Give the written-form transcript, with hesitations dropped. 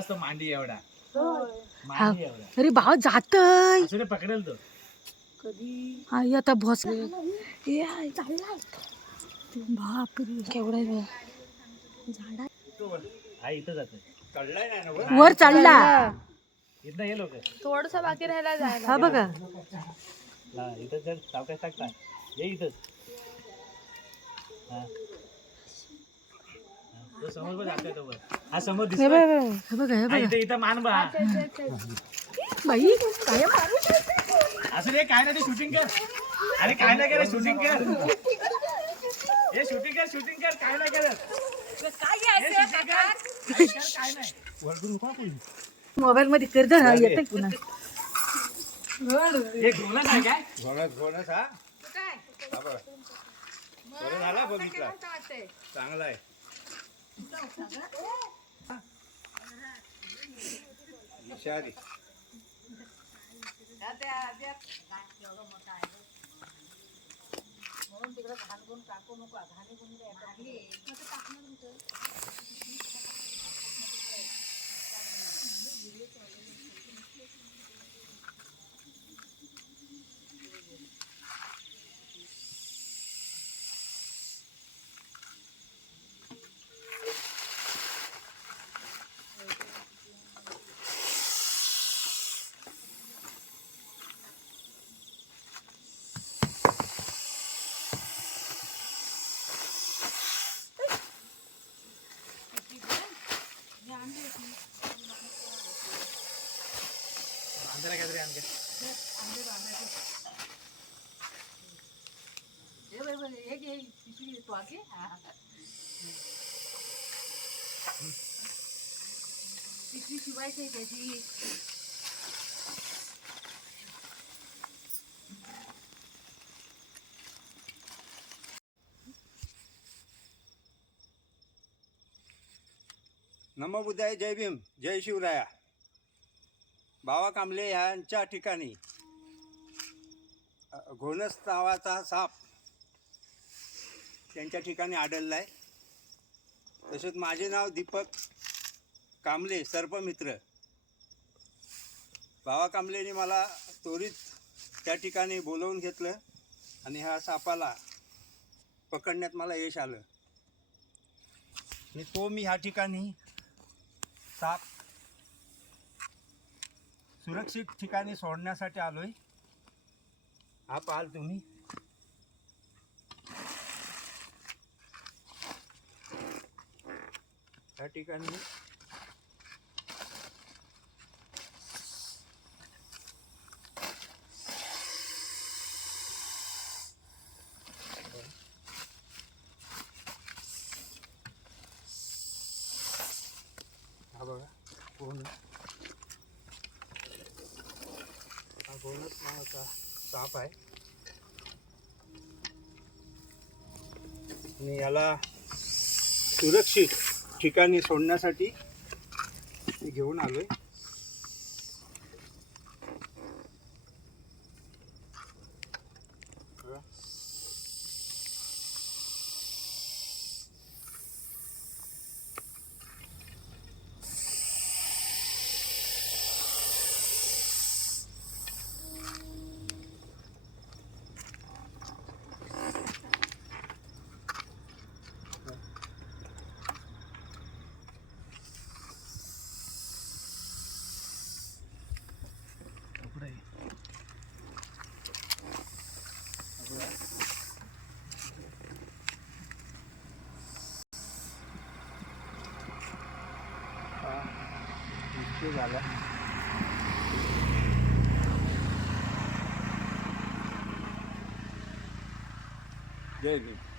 असतो मांडी एवढा. अरे भाव जातय असं पकडेल तो कधी. आई आता भोस चालला बापरे केवढा झाडा आई इथं जाते. चढलाय नाही ना वर चालला. इथं ये लोक थोडस बाकी राहायला जायला. हा बघा इथं जर सावकाश टाकता ये इथंच. तो समोर पण जातोय तो वर. हा समोर हे दिसतोय. बघा हे बघा हे हा, बघा इथं इथं मान बा. बाई काय असं रे काय नाही ते शूटिंग कर. अरे काय नाही करत शूटिंग कर. हे शूटिंग कर काय नाही करत. काय नाही मोबाईल मध्ये कर येते पुन्हा. एक घोणस आहे काय. घोणस हा बघा झाला बघितला चांगला आहे. हुशारी. बांधायला काहीतरी आणखी. शिवायची त्याची नमो बुद्धाय. जय भीम. जय शिवराया. बावा कांबळे यांच्या ठिकाणी घोणस नावाचा साप त्यांच्या ठिकाणी आढळला आहे. तसेच माझे नाव दीपक कांबळे सर्पमित्र. बावा कांबळेने मला त्वरित त्या ठिकाणी बोलवून घेतलं आणि ह्या सापाला पकडण्यात मला यश आलं. आणि मी ह्या ठिकाणी साप सुरक्षित ठिकाणी सोडण्यासाठी आलोय. हा पाहाल तुम्ही. या ठिकाणी हा बघा पूर्ण हा घोणस नावाचा साप आहे. आणि याला सुरक्षित ठिकाणी सोडण्यासाठी मी घेऊन आलोय. झाला. जय भीम.